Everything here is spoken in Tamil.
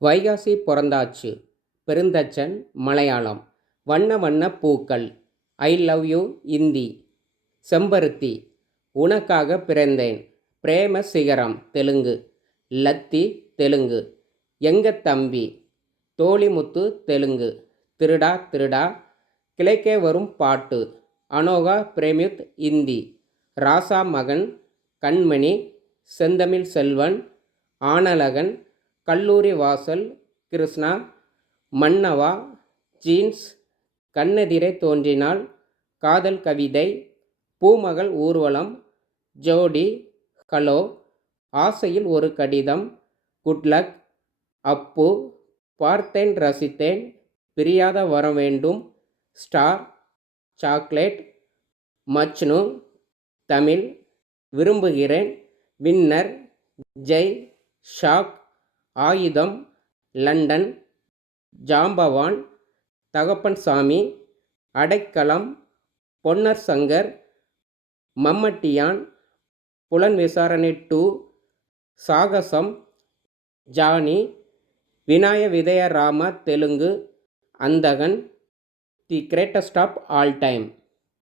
வைகாசி பொறந்தாச்சு பெருந்தச்சன் மலையாளம். வண்ண வண்ண பூக்கள் ஐ லவ் யூ இந்தி. செம்பருத்தி உனக்காக பிறந்தேன் பிரேம சிகரம் தெலுங்கு. லத்தி தெலுங்கு. எங்க தம்பி தோழிமுத்து தெலுங்கு. திருடா திருடா கிழக்கே வரும் பாட்டு அனோகா பிரேமியுத் இந்தி. ராசா மகன் கண்மணி செந்தமிழ் செல்வன் ஆனழகன் கல்லூரி வாசல் கிருஷ்ணா மன்னவா ஜீன்ஸ் கண்ணெதிரே தோன்றினால் காதல் கவிதை பூமகள் ஊர்வலம் ஜோடி ஹலோ ஆசையில் ஒரு கடிதம் குட்லக் அப்பு பார்த்தேன் ரசித்தேன் பிரியாத வர வேண்டும் ஸ்டார் சாக்லேட் மச்னு தமிழ் விரும்புகிறேன் வின்னர் ஜெய் ஷாக் ஆயுதம் லண்டன் ஜாம்பவான் தகப்பன் சாமி அடைக்கலம் பொன்னர் சங்கர் மம்மட்டியான் புலன் Visaranai 2 Saagasam Johnny Vinaya Vidheya Rama Telugu Andhagan the greatest of all time.